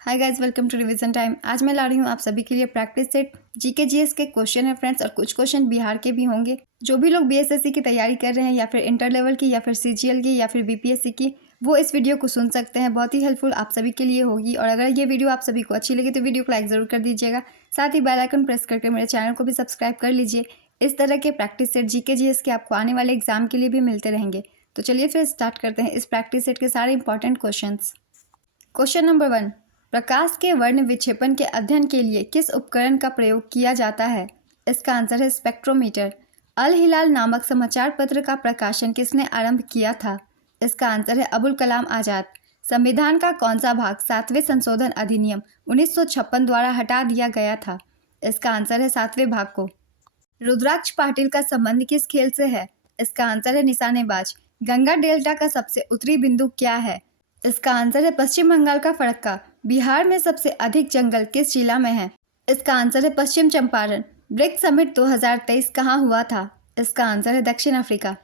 Hi guys, welcome to revision time. आज मैं ला रही हूँ आप सभी के लिए प्रैक्टिस सेट जीके जीएस के क्वेश्चन है फ्रेंड्स, और कुछ क्वेश्चन बिहार के भी होंगे। जो भी लोग बीएसएससी की तैयारी कर रहे हैं या फिर इंटर लेवल की या फिर सीजीएल की या फिर बीपीएससी की, वो इस वीडियो को सुन सकते हैं। बहुत ही हेल्पफुल आप सभी के लिए होगी। और अगर ये वीडियो आप सभी को अच्छी लगी तो वीडियो को लाइक ज़रूर कर दीजिएगा। साथ ही बेल आइकन प्रेस करके मेरे चैनल को भी सब्सक्राइब कर लीजिए। इस तरह के प्रैक्टिस सेट जीके जीएस के आपको आने वाले एग्जाम के लिए भी मिलते रहेंगे। तो चलिए फिर स्टार्ट करते हैं इस प्रैक्टिस सेट के सारे इंपॉर्टेंट क्वेश्चन। क्वेश्चन नंबर 1, प्रकाश के वर्ण विक्षेपण के अध्ययन के लिए किस उपकरण का प्रयोग किया जाता है? इसका आंसर है स्पेक्ट्रोमीटर। अल हिलाल नामक समाचार पत्र का प्रकाशन किसने आरंभ किया था? इसका आंसर है अबुल कलाम आज़ाद। संविधान का कौन सा भाग 7वें संशोधन अधिनियम 1956 द्वारा हटा दिया गया था? इसका आंसर है 7वें भाग को। रुद्राक्ष पाटिल का संबंध किस खेल से है? इसका आंसर है निशानेबाज। गंगा डेल्टा का सबसे उत्तरी बिंदु क्या है? इसका आंसर है पश्चिम बंगाल का फरक्का। बिहार में सबसे अधिक जंगल किस जिला में है? इसका आंसर है पश्चिम चंपारण। ब्रिक्स समिट 2023 कहाँ हुआ था? इसका आंसर है दक्षिण अफ्रीका।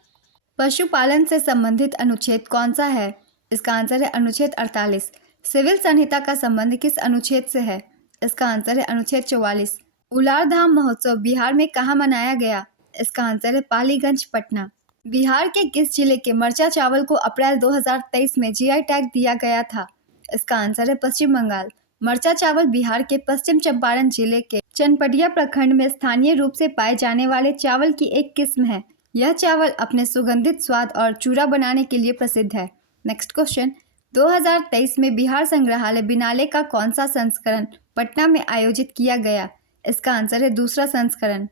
पशुपालन से संबंधित अनुच्छेद कौन सा है? इसका आंसर है अनुच्छेद 48। सिविल संहिता का संबंध किस अनुच्छेद से है? इसका आंसर है अनुच्छेद 44। उलार धाम महोत्सव बिहार में कहाँ मनाया गया? इसका आंसर है पालीगंज, पटना। बिहार के किस जिले के मरचा चावल को अप्रैल 2023 में जीआई टैग दिया गया था? इसका आंसर है पश्चिम बंगाल। मरचा चावल बिहार के पश्चिम चंपारण जिले के चनपटिया प्रखंड में स्थानीय रूप से पाए जाने वाले चावल की एक किस्म है। यह चावल अपने सुगंधित स्वाद और चूरा बनाने के लिए प्रसिद्ध है। नेक्स्ट क्वेश्चन, 2023 में बिहार संग्रहालय बिनाले का कौन सा संस्करण पटना में आयोजित किया गया? इसका आंसर है दूसरा संस्करण।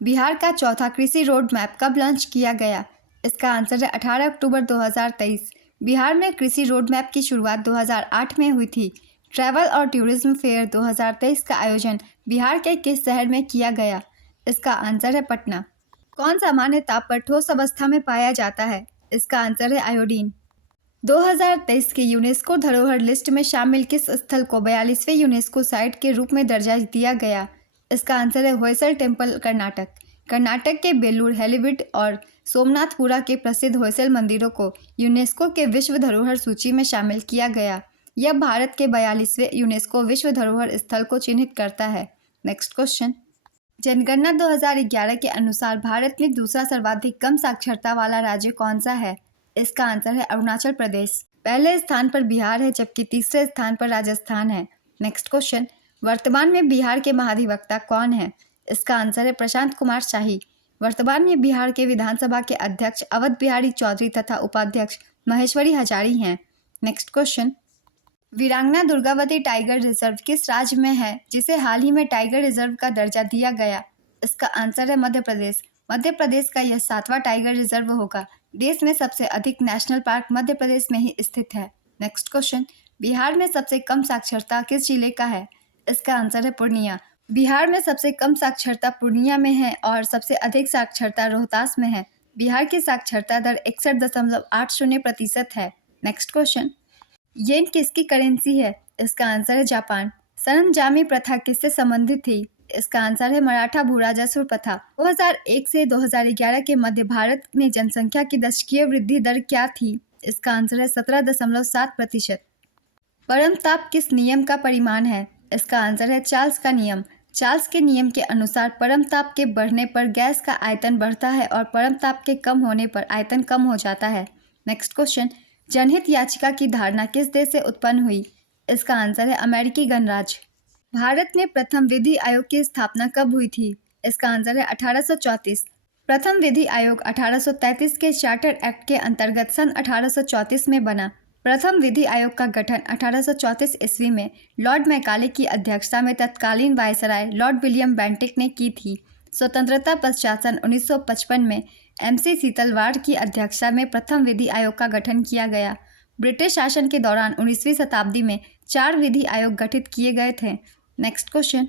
बिहार का चौथा कृषि रोड मैप कब लॉन्च किया गया? इसका आंसर है 18 अक्टूबर 2023। बिहार में कृषि रोड मैप की शुरुआत 2008 में हुई थी। ट्रैवल और टूरिज्म फेयर 2023 का आयोजन बिहार के किस शहर में किया गया? इसका आंसर है पटना। कौन सामान्य ताप पर ठोस अवस्था में पाया जाता है? इसका आंसर है आयोडीन। 2023 की यूनेस्को धरोहर लिस्ट में शामिल किस स्थल को 42वें यूनेस्को साइट के रूप में दर्जा दिया गया? इसका आंसर है होयसल टेम्पल, कर्नाटक। कर्नाटक के बेलूर, हेलीविड और सोमनाथपुरा के प्रसिद्ध होयसल मंदिरों को यूनेस्को के विश्व धरोहर सूची में शामिल किया गया। यह भारत के 42वें यूनेस्को विश्व धरोहर स्थल को चिन्हित करता है। नेक्स्ट क्वेश्चन, जनगणना 2011 के अनुसार भारत में दूसरा सर्वाधिक कम साक्षरता वाला राज्य कौन सा है? इसका आंसर है अरुणाचल प्रदेश। पहले स्थान पर बिहार है, जबकि तीसरे स्थान पर राजस्थान है। नेक्स्ट क्वेश्चन, वर्तमान में बिहार के महाधिवक्ता कौन है? इसका आंसर है प्रशांत कुमार शाही। वर्तमान में बिहार के विधानसभा के अध्यक्ष अवध बिहारी चौधरी तथा उपाध्यक्ष महेश्वरी हजारी हैं। नेक्स्ट क्वेश्चन, वीरांगना दुर्गावती टाइगर रिजर्व किस राज्य में है, जिसे हाल ही में टाइगर रिजर्व का दर्जा दिया गया? इसका आंसर है मध्य प्रदेश। मध्य प्रदेश का यह 7वां टाइगर रिजर्व होगा। देश में सबसे अधिक नेशनल पार्क मध्य प्रदेश में ही स्थित है। नेक्स्ट क्वेश्चन, बिहार में सबसे कम साक्षरता किस जिले का है? इसका आंसर है पूर्णिया। बिहार में सबसे कम साक्षरता पूर्णिया में है और सबसे अधिक साक्षरता रोहतास में है। बिहार की साक्षरता दर 61.80% है। नेक्स्ट क्वेश्चन, येन किसकी करेंसी है? इसका आंसर है जापान। सरंजामी प्रथा किससे संबंधित थी? इसका आंसर है मराठा भूराजस्व प्रथा। 2001 से 2011 के मध्य भारत में जनसंख्या की दशकीय वृद्धि दर क्या थी? इसका आंसर है 17.7%। परम ताप किस नियम का परिमाण है? इसका आंसर है चार्ल्स का नियम। चार्ल्स के नियम के अनुसार परम ताप के बढ़ने पर गैस का आयतन बढ़ता है और परम ताप के कम होने पर आयतन कम हो जाता है। नेक्स्ट क्वेश्चन, जनहित याचिका की धारणा किस देश से उत्पन्न हुई? इसका आंसर है अमेरिकी गणराज्य। भारत में प्रथम विधि आयोग की स्थापना कब हुई थी? इसका आंसर है 1834। प्रथम विधि आयोग 1833 के चार्टर एक्ट के अंतर्गत सन 1834 में बना। प्रथम विधि आयोग का गठन 1834 ईस्वी में लॉर्ड मैकाले की अध्यक्षता में तत्कालीन वायसराय लॉर्ड विलियम बेंटिक ने की थी। स्वतंत्रता पश्चात सन 1955 में MC सीतलवाड़ की अध्यक्षता में प्रथम विधि आयोग का गठन किया गया। ब्रिटिश शासन के दौरान 19वीं शताब्दी में 4 विधि आयोग गठित किए गए थे। नेक्स्ट क्वेश्चन,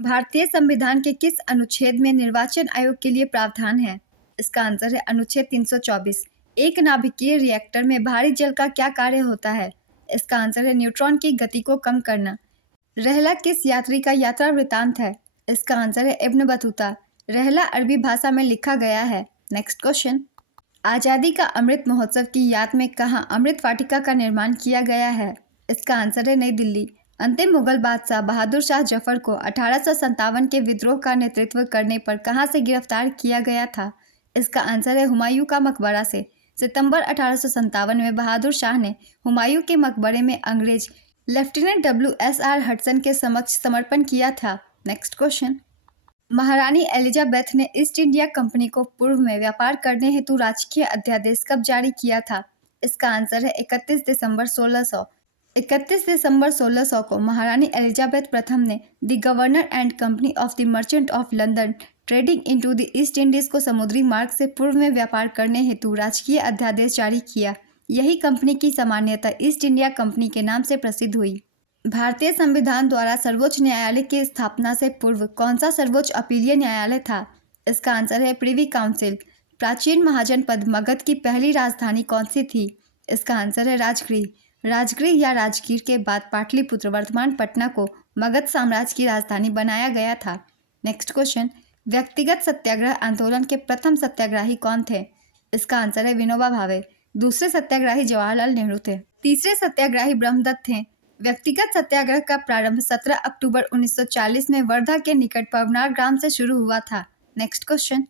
भारतीय संविधान के किस अनुच्छेद में निर्वाचन आयोग के लिए प्रावधान है? इसका आंसर है अनुच्छेद 324। एक नाभिकीय रिएक्टर में भारी जल का क्या कार्य होता है? इसका आंसर है न्यूट्रॉन की गति को कम करना। रहला किस यात्री का यात्रा वृतांत है? इसका आंसर है इब्न बतूता। रहला अरबी भाषा में लिखा गया है। नेक्स्ट क्वेश्चन, आज़ादी का अमृत महोत्सव की याद में कहाँ अमृत वाटिका का निर्माण किया गया है? इसका आंसर है नई दिल्ली। अंतिम मुगल बादशाह बहादुर शाह जफर को 1857 के विद्रोह का नेतृत्व करने पर कहां से गिरफ्तार किया गया था? इसका आंसर है हुमायूं का मकबरा से। सितंबर 1857 में बहादुर शाह ने हुमायूं के मकबरे में अंग्रेज लेफ्टिनेंट WSR हडसन के समक्ष समर्पण किया था। नेक्स्ट क्वेश्चन, महारानी एलिजाबेथ ने ईस्ट इंडिया कंपनी को पूर्व में व्यापार करने हेतु राजकीय अध्यादेश कब जारी किया था? इसका आंसर है 31 दिसंबर 1600। 31 दिसंबर 1600 को महारानी एलिजाबेथ प्रथम ने the governor and company of the merchant of London trading into the east Indies को समुद्री मार्ग से पूर्व में व्यापार करने हेतु राजकीय अध्यादेश जारी किया। यही कंपनी की सामान्यतः ईस्ट इंडिया कंपनी के नाम से प्रसिद्ध हुई। भारतीय संविधान द्वारा सर्वोच्च न्यायालय की स्थापना से पूर्व कौन सा सर्वोच्च अपीलीय न्यायालय था? इसका आंसर है प्रिवी काउंसिल। प्राचीन महाजनपद मगध की पहली राजधानी कौन सी थी? इसका आंसर है राजगृह। राजगृह या राजगीर के बाद पाटलिपुत्र वर्तमान पटना को मगध साम्राज्य की राजधानी बनाया गया था। नेक्स्ट क्वेश्चन, व्यक्तिगत सत्याग्रह आंदोलन के प्रथम सत्याग्रही कौन थे? इसका आंसर है विनोबा भावे। दूसरे सत्याग्रही जवाहरलाल नेहरू थे। तीसरे सत्याग्रही ब्रह्मदत्त थे। व्यक्तिगत सत्याग्रह का प्रारंभ 17 अक्टूबर 1940 में वर्धा के निकट पवनार ग्राम से शुरू हुआ था। Next question,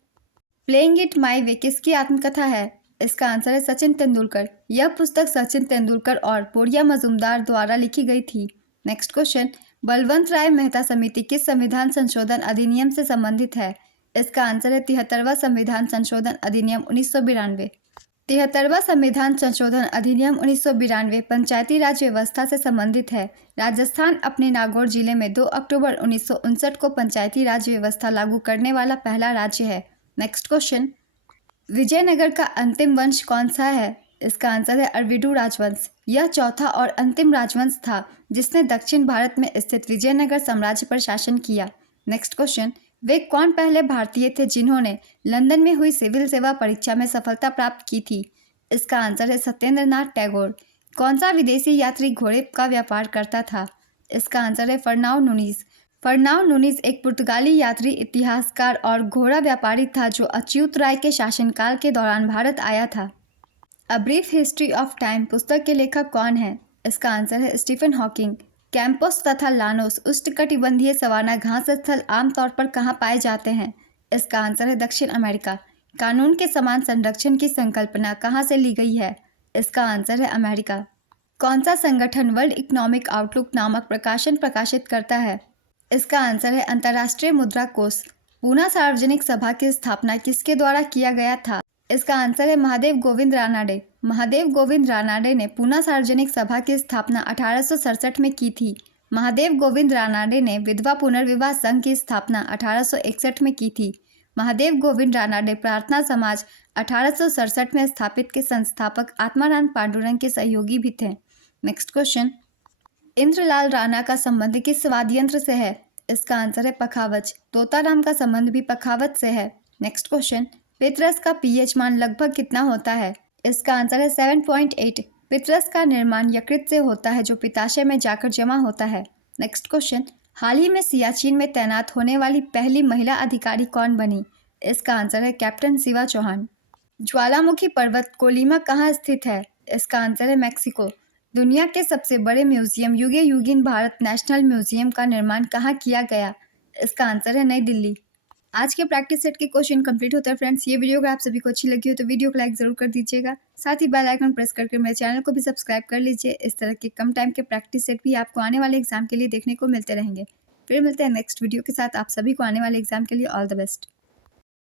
playing it my way किसकी आत्मकथा है? इसका आंसर है सचिन तेंदुलकर। यह पुस्तक सचिन तेंदुलकर और पोरिया मजूमदार द्वारा लिखी गई थी। नेक्स्ट क्वेश्चन, बलवंत राय मेहता समिति किस संविधान संशोधन अधिनियम से संबंधित है? इसका आंसर है 73वां संविधान संशोधन अधिनियम 1992। 73वां संविधान संशोधन अधिनियम 1992 पंचायती राज व्यवस्था से संबंधित है। राजस्थान अपने नागौर जिले में 2 अक्टूबर 1959 को पंचायती राज व्यवस्था लागू करने वाला पहला राज्य है। नेक्स्ट क्वेश्चन, विजयनगर का अंतिम वंश कौन सा है? इसका आंसर है अरविडू राजवंश। यह चौथा और अंतिम राजवंश था जिसने दक्षिण भारत में स्थित विजयनगर साम्राज्य पर शासन किया। नेक्स्ट क्वेश्चन, वे कौन पहले भारतीय थे जिन्होंने लंदन में हुई सिविल सेवा परीक्षा में सफलता प्राप्त की थी? इसका आंसर है सत्येंद्रनाथ टैगोर। कौन सा विदेशी यात्री घोड़े का व्यापार करता था? इसका आंसर है फर्नाओ नूनीज। फर्नाओ नूनीज एक पुर्तगाली यात्री, इतिहासकार और घोड़ा व्यापारी था जो अच्युत राय के शासनकाल के दौरान भारत आया था। A brief history of time पुस्तक के लेखक कौन है? इसका आंसर है स्टीफन हॉकिंग। कैंपस तथा लानोस उष्णकटिबंधीय सवाना घास स्थल आमतौर पर कहाँ पाए जाते हैं? इसका आंसर है दक्षिण अमेरिका। कानून के समान संरक्षण की संकल्पना कहाँ से ली गई है? इसका आंसर है अमेरिका। कौन सा संगठन वर्ल्ड इकोनॉमिक आउटलुक नामक प्रकाशन प्रकाशित करता है? इसका आंसर है अंतर्राष्ट्रीय मुद्रा कोष। पूना सार्वजनिक सभा की स्थापना किसके द्वारा किया गया था? इसका आंसर है महादेव गोविंद रानाडे। महादेव गोविंद रानाडे ने पूना सार्वजनिक सभा की स्थापना 1867 में की थी। महादेव गोविंद रानाडे ने विधवा पुनर्विवाह संघ की स्थापना 1861 में की थी। महादेव गोविंद रानाडे प्रार्थना समाज 1867 में स्थापित के संस्थापक आत्मानंद पांडुरंग के सहयोगी भी थे। नेक्स्ट क्वेश्चन, इंद्रलाल राणा का संबंध किस वाद्य यंत्र से है? इसका आंसर है पखावज। तोताराम का संबंध भी पखावज से है। नेक्स्ट क्वेश्चन, पितरस का पीएच मान लगभग कितना होता है? इसका आंसर है 7.8। पितरस का निर्माण यकृत से होता है जो पित्ताशय में जाकर जमा होता है। नेक्स्ट क्वेश्चन, हाल ही में सियाचिन में तैनात होने वाली पहली महिला अधिकारी कौन बनी? इसका आंसर है कैप्टन शिवा चौहान। ज्वालामुखी पर्वत कोलिमा कहाँ स्थित है? इसका आंसर है मैक्सिको। दुनिया के सबसे बड़े म्यूजियम युगे युगिन भारत नेशनल म्यूजियम का निर्माण कहाँ किया गया? इसका आंसर है नई दिल्ली। आज के प्रैक्टिस सेट के क्वेश्चन कंप्लीट होता है फ्रेंड्स। ये वीडियो अगर आप सभी को अच्छी लगी हो तो वीडियो को लाइक जरूर कर दीजिएगा। साथ ही बेल आइकन प्रेस करके मेरे चैनल को भी सब्सक्राइब कर लीजिए। इस तरह के कम टाइम के प्रैक्टिस सेट भी आपको आने वाले एग्जाम के लिए देखने को मिलते रहेंगे। फिर मिलते हैं नेक्स्ट वीडियो के साथ। आप सभी को आने वाले एग्जाम के लिए ऑल द बेस्ट।